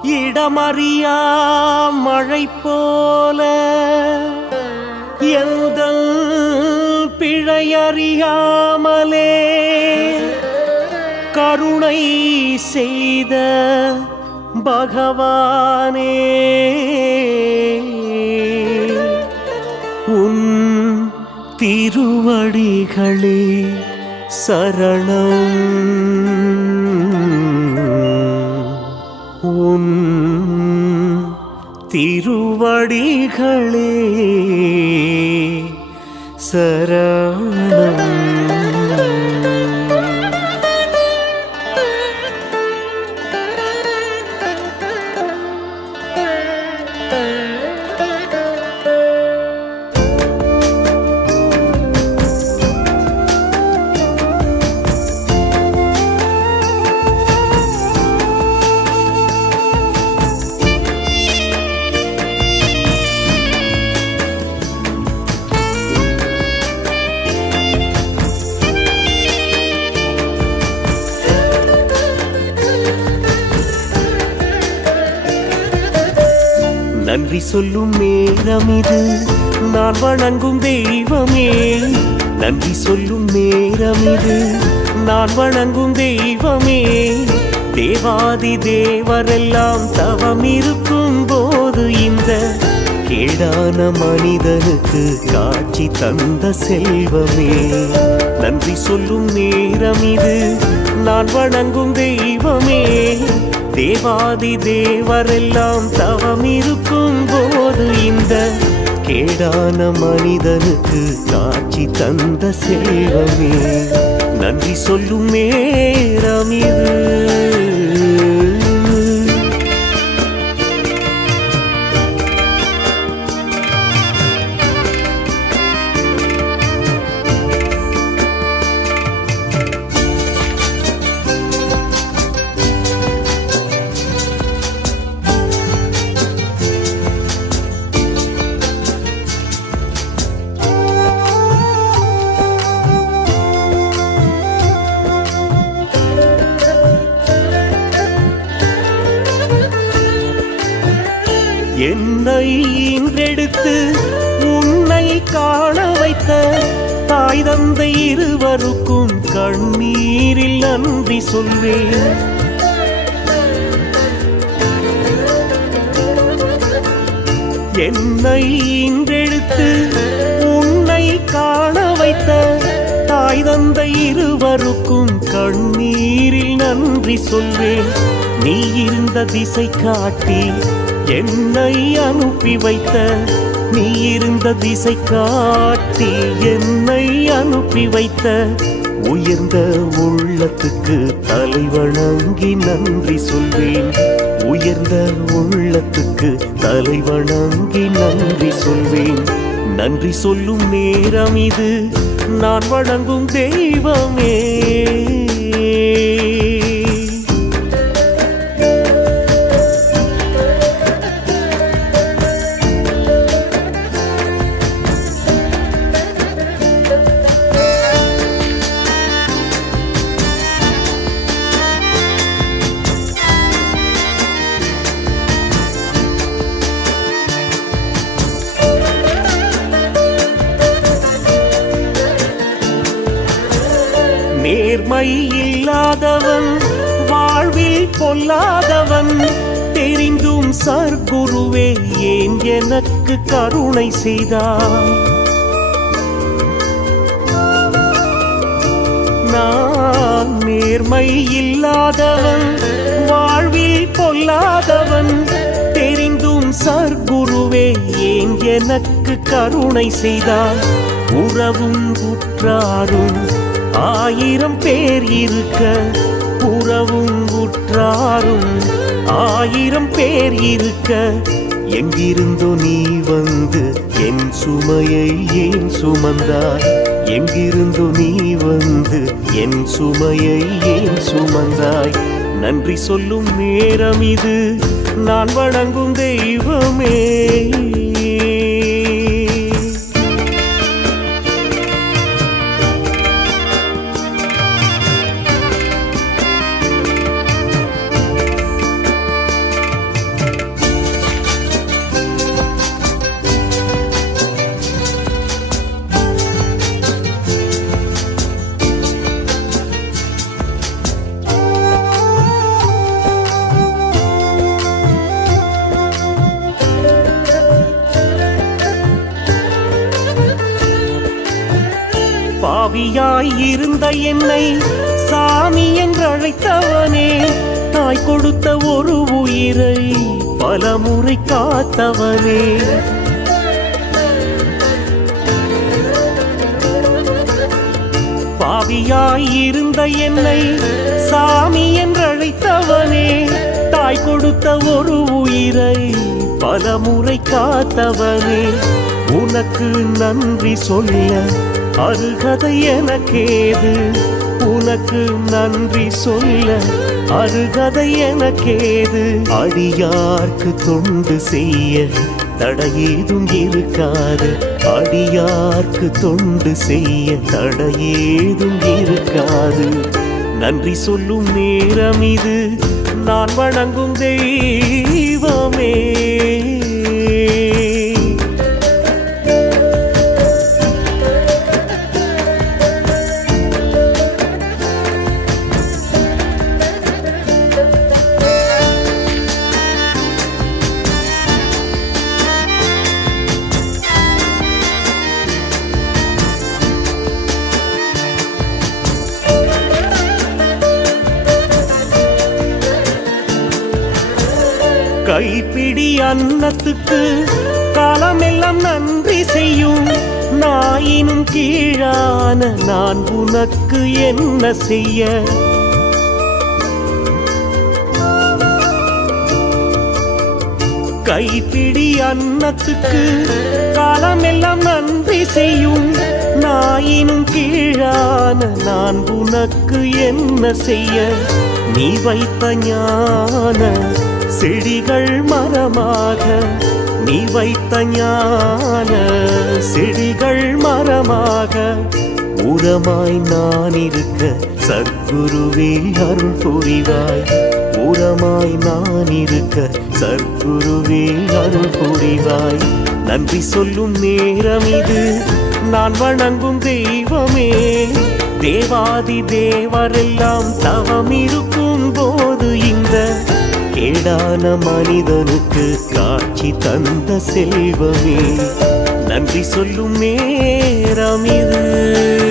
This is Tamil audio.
இடமறியா மழை போல எந்தன் பிழையறியாமலே கருணை செய்த பகவானே, உன் திருவடிகளே சரணம். உன் திருவடிகளே சரணம். நன்றி சொல்லும் நேரம் இது, நான் வணங்கும் தெய்வமே. நன்றி சொல்லும் நேரம் இது, நான் வணங்கும் தெய்வமே. தேவாதி தேவரெல்லாம் தவம் இருக்கும் போது இந்த கேடான மனிதனுக்கு காட்சி தந்த செல்வமே. நன்றி சொல்லும் நேரம் இது, நான் வணங்கும் தெய்வமே. தேவாதி தேவரெல்லாம் தவம் இருக்கும் போது இந்த கேடான மனிதனுக்கு காட்சி தந்த செல்வமே. நன்றி சொல்லும் நேரம் இது. என்னை ஈன்றெடுத்து உன்னை காண வைத்த தாய் தந்தை இருவருக்கும் கண்ணீரில் நன்றி சொல்வேன். என்னை ஈன்றெடுத்து உன்னை காண வைத்த தாய் தந்தை இருவருக்கும் கண்ணீரில் நன்றி சொல்வேன். நீ இருந்த திசை காட்டி என்னை அனுப்பி வைத்த, நீ இருந்த திசை காட்டி என்னை அனுப்பி வைத்த உயர்ந்த உள்ளத்துக்கு தலை வணங்கி நன்றி சொல்வேன். உயர்ந்த உள்ளத்துக்கு தலை வணங்கி நன்றி சொல்வேன். நன்றி சொல்லும் நேரம் இது, நான் வணங்கும் தெய்வமே. நேர்மை இல்லாதவன், வாழ்வில் பொல்லாதவன், தெரிந்தும் சர்க்குருவே ஏன் எனக்கு கருணை செய்தார்? நான் நேர்மை இல்லாதவன், வாழ்வில் பொல்லாதவன், தெரிந்தும் சர்க்குருவே ஏன் எனக்கு கருணை செய்தார்? உறவும் உற்றாரும் ஆயிரம் பேர் இருக்க, உறவும் உற்றாரும் ஆயிரம் பேர் இருக்க, எங்கிருந்தோ நீ வந்து என் சுமையை ஏன் சுமந்தாய்? எங்கிருந்தோ நீ வந்து என் சுமையை ஏன் சுமந்தாய்? நன்றி சொல்லும் நேரம் இது, நான் வணங்கும் தெய்வமே. பாவியாய் இருந்த என்னை சாமி என்றழைத்தவனே, தாய் கொடுத்த ஒரு உயிரை பலமுறை காத்தவனே. பாவியாய் இருந்த என்னை சாமி என்றழைத்தவனே, தாய் கொடுத்த ஒரு உயிரை பலமுறை காத்தவனே. உனக்கு நன்றி சொல்ல அருகதை எனக்கேது, உனக்கு நன்றி சொல்ல அருகதை எனக்கேது. அடியார்க்கு தொண்டு செய்ய தடையேதும் இருக்காது, அடியார்க்கு தொண்டு செய்ய தடையேதும் இருக்காது. நன்றி சொல்லும் நேரம் இது, நான் வணங்கும் தெய்வமே. கைப்பிடி அன்னத்துக்கு காலமெல்லாம் நன்றி செய்யும், நாயினும் கீழான நான் உனக்கு என்ன செய்ய. கைப்பிடி அன்னத்துக்கு காலமெல்லாம் நன்றி செய்யும், நாயினும் கீழான நான் உனக்கு என்ன செய்ய. நீ வைத்த ஞான செடிகள் மரமாக, நீ வைத்த ஞான செடிகள் மரமாக, உரமாய் நான் இருக்க சத்குருவே அருள் புரிவாய். உரமாய் நான் இருக்க சத்குருவே அருள் புரிவாய். நன்றி சொல்லும் நேரம் இது, நான் வணங்கும் தெய்வமே. தேவாதி தேவரெல்லாம் தவம் இருக்கும் போது இந்த கேடான மனிதனுக்கு காட்சி தந்த செல்வமே. நன்றி சொல்லும் நேரம் இது.